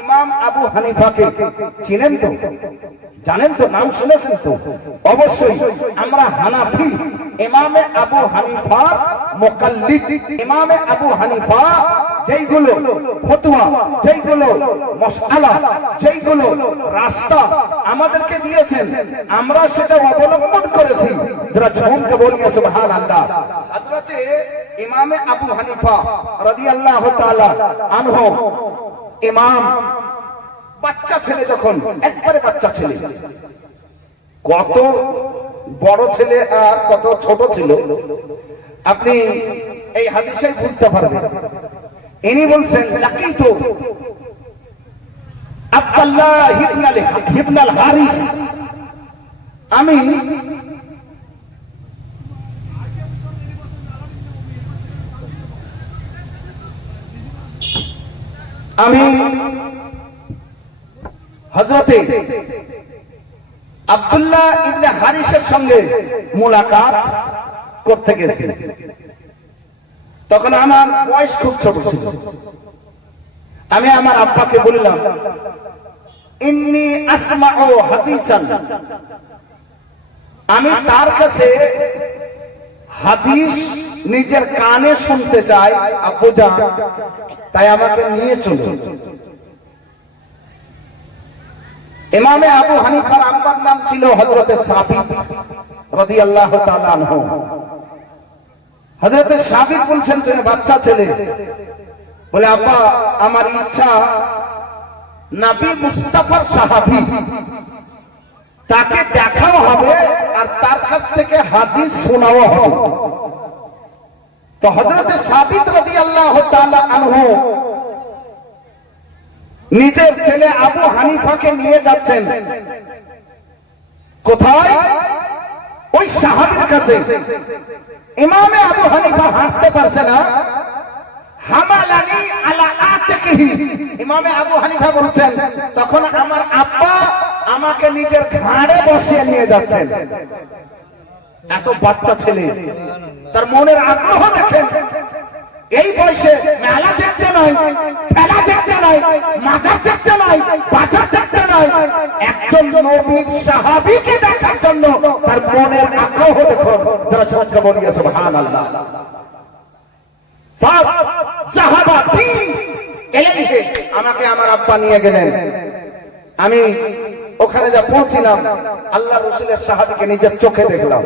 ইমাম আবু হানিফাকে চিনেন তো? জানেন তো? নাম শুনেছেন তো? অবশ্যই। আমরা হানাফি। ইমামে আবু হানিফা, মোকাল্লিদ। ইমামে আবু হানিফা, যেইগুলো ফতোয়া, যেইগুলো মশআলা, যেইগুলো রাস্তা আমাদেরকে দিয়েছেন, আমরা সেটা অবলম্বন করেছি। যারা ঝুমকে বলিয়ে সুবহানাল্লাহ। হযরতে ইমামে আবু হানিফা রাদিয়াল্লাহু তাআলা আনহু ইমাম, বাচ্চা ছেলে যখন, একবারে বাচ্চা ছেলে। কত বড় ছেলে আর কত ছোট ছিল, আপনি এই হাদিসে বুঝতে পারবেন। ইনি বলছেন লাকি তো আব্দুল্লাহ হিবনাল হারিস। আমি আমি হজরতে আব্দুল্লাহ ইবনে হারিসের সঙ্গে মোলাকাত করতে গেছি। তখন আমার বয়স খুব ছোট ছিল। আমি আমার আব্বাকে বললাম, ইন্নি আসমাউ হাদিসান। আমি তার কাছে হাদিস নিজের কানে শুনতে চাই, আব্বু যান তাই আমাকে নিয়ে চলুন। ইমামে আবু হানিফার আব্বার নাম ছিল হযরতে সাবিত রাদিয়াল্লাহু তাআলা আনহু। হযরতে সাবিত বলছেন, তুমি বাচ্চা ছেলে। বলে, আব্বা, আমার ইচ্ছা নাবি মুস্তাফার সাহাবী। তাকে দেখাও হবে আর তার কাছ থেকে হাদিস শোনাও হবে। তো হযরতে সাবিত রাদিয়াল্লাহু আল্লাহ আনহু নিজের ছেলে আবু হানিফাকে নিয়ে যাচ্ছেন। কোথায়? ওই সাহাবির কাছে। ইমামে আবু হানিফা হাঁটতে পারছে না। হামালানি আলা আতিকিহি। ইমামে আবু হানিফা বলছেন, তখন আমার আব্বা আমাকে নিজের ঘাড়ে বসিয়ে নিয়ে যাচ্ছেন। এত বাচ্চা ছেলে, তার মনের আগ্রহ দেখেন। এই বয়সে মেলা দেখতে নয় খেলা দেখতে নয়, মাজার দেখতে নয়, বাজার দেখতে নয়। একজন নবীর সাহাবীকে দেখার জন্য তার মনের আগ্রহ দেখুন যারা ছোটকে বলিয়ে সুবহান আল্লাহ সাহাবা বি এলাইহে আমাকে আমার আব্বা নিয়ে গেলেন। আমি ওখানে যা পৌঁছিলাম, আল্লাহ রসুলের সাহাবিকে নিজের চোখে দেখলাম।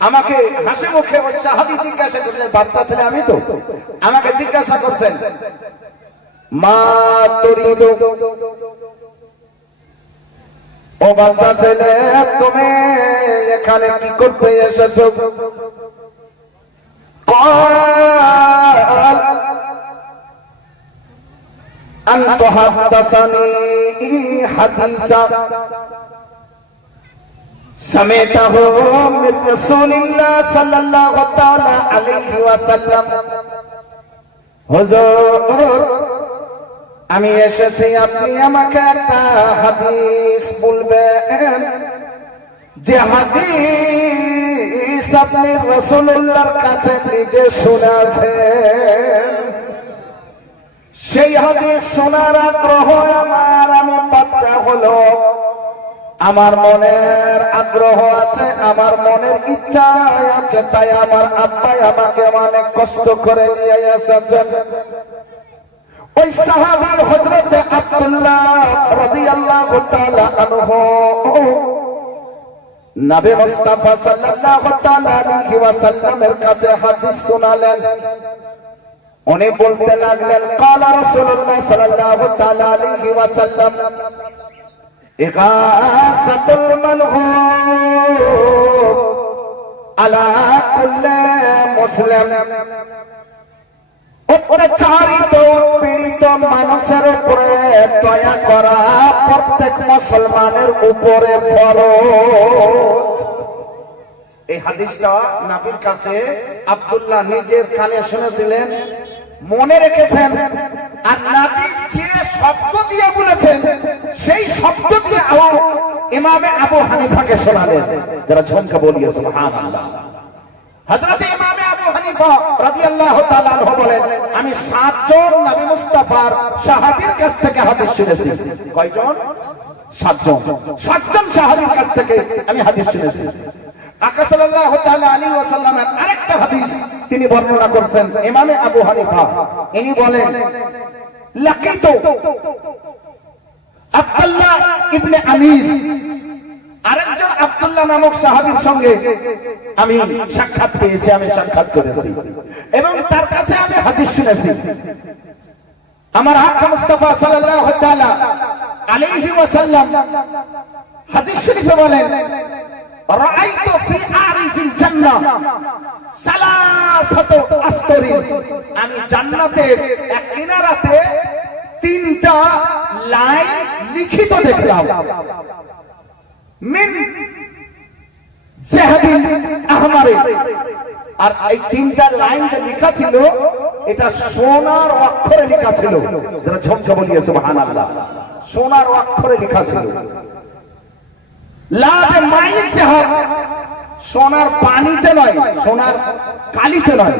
আমাকে হাসি মুখে ওই সাহাবি জিজ্ঞাসা করছেন বাচ্চা ছেলে আমি তো? আমাকে জিজ্ঞাসা করছেন, মা তরিদ ও বাচ্চা ছেলে, তুমি এখানে কি করতে এসেছ? কর أن تحدثني حديثا سمعته من رسول الله صلى الله تعالى عليه وسلم হুজুর আমি এসেছি আপনি আমাকে একটা হাদিস বলবেন যে হাদিস আপনি রসুল্লাহর কাছে নিজে শুনেছেন সেই হাদিস শোনার আগ্রহ আমার, আমি বাচ্চা হলো। আমার মনের আগ্রহ আছে, আমার মনের ইচ্ছা আছে, তাই আমার আব্বাই আমাকে অনেক কষ্ট করে নিয়ে এসেছেন। ওই সাহাবি হজরত আব্দুল্লাহ রাদিয়াল্লাহু তাআলা আনহু, নবী মুস্তাফা সাল্লাল্লাহু তাআলা আলাইহি ওয়াসাল্লামের কাছে হাদিস শোনালেন। উনি বলতে লাগলেন, কালা রাসূলুল্লাহ সাল্লাল্লাহু তাআলা আলাইহি ওয়াসাল্লাম, ইগাসাতুল মালহুম আলা কুল্লি মুসলিম। অত্যাচারিত, পীড়িত মানুষের উপরে দয়া করা প্রত্যেক মুসলমানের উপরে ফরজ। এই হাদিসটা নাবির কাছে আব্দুল্লাহ নিজের কানে শুনেছিলেন। মনে রেখেছেন, আর নাবি যে শব্দ দিয়ে বলেছেন, সেই শব্দ দিয়ে আবার ইমামে আবু হানিফাকে শোনালেন। যারা ঝমকা বলিয়ে, সুবহানাল্লাহ। হযরত ইমামে আবু হানিফা বলেন, আমি সাতজন নবী মুস্তাফার সাহাবীর কাছ থেকে হাদিস শুনেছি। কয়জন? সাতজন। সাতজন সাহাবীর কাছ থেকে আমি হাদিস শুনেছি। তিনি বর্ণনা করছেন ইমামে আবু হানিফা। ইনি বলেন আব্দুল্লাহ ইবনে আনিস। আরেকজন আব্দুল্লাহ নামক সাহাবীর সঙ্গে আমি সাক্ষাৎ পেয়েছি, আমি সাক্ষাৎ করেছি। এবং তার কাছে আমি হাদিস শুনেছি। আমার আকা মুস্তাফা সাল্লাল্লাহু তাআলা আলাইহি ওয়াসাল্লাম হাদিস শরীফে বলেন রাআইতু ফি আরিজিল জান্নাহ। সালাসাতু আস্তরিন আমি জান্নাতের এক কিনারাতে তিনটা লাইন লিখিত দেখলাম। মিন জাহাবিন আহমারে। আর এই তিনটা লাইন যে লেখা ছিল, এটা সোনার অক্ষরে লেখা ছিল। যারা ঝমঝম বলিয়ে সুবহানাল্লাহ। সোনার অক্ষরে লেখা ছিল। সোনার পানিতে নয়, সোনার কালিতে নয়।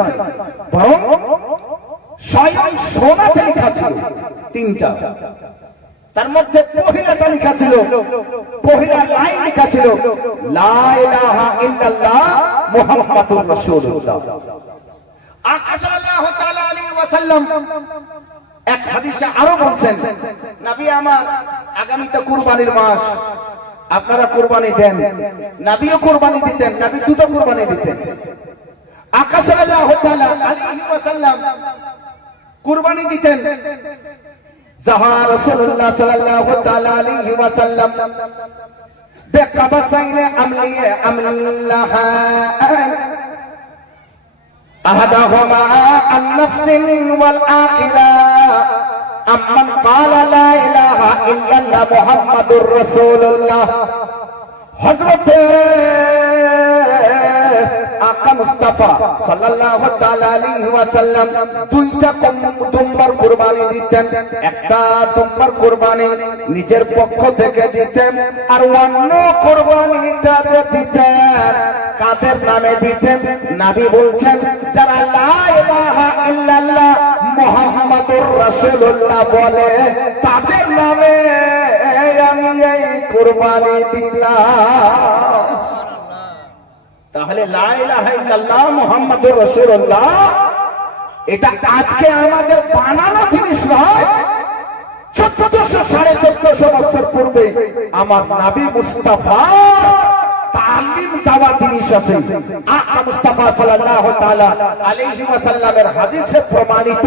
বরং স্বয়ং সোনাতে লেখা ছিল তিনটা। তার মধ্যে পহিলাটা লেখা ছিল, পহিলা লাইন লেখা ছিল, লা ইলাহা ইল্লাল্লাহ মুহাম্মাদুর রাসূলুল্লাহ। আকা সাল্লাল্লাহু তাআলা আলাইহি ওয়াসাল্লাম এক আরও বলছেন, নবী আমার আগামী তো কুরবানির মাস আপনারা কোরবানি দেন, নাবিও কোরবানি দিতেন, নাবি দুটো কোরবানি দিতেন। আকাশ আল্লাহ সাল্লাম কোরবানি দিতেন। যাহা রাসূলুল্লাহ সাল্লাল্লাহু তাআলা ওয়াল আখিরা أمن قال لا إله إلا الله محمد رسول الله حضرت আকা মুস্তাফা সাল্লাল্লাহু তাআলা আলাইহি ওয়াসাল্লাম দুইটা কম দুম্বার কুরবানি দিতেন একটা দুম্বার কুরবানি নিজের পক্ষ থেকে দিতেন আর অন্য কুরবানিটা দিতেন কাদের নামে দিতেন নবী বলছেন যারা লা ইলাহা ইল্লাল্লাহ মুহাম্মাদুর রাসূলুল্লাহ বলে, তাদের নামে আমি এই কুরবানি দিলাম। তাহলে মুহাম্মাদুর রাসূলুল্লাহ, এটা আজকে আমাদের বানানো জিনিস নয়। সাড়ে চোদ্দশো বছর পূর্বে আমার নাবি মুস্তাফা তালিম দেওয়া জিনিস আছে। মুস্তাফা ওয়াসাল্লামের হাদিসে প্রমাণিত।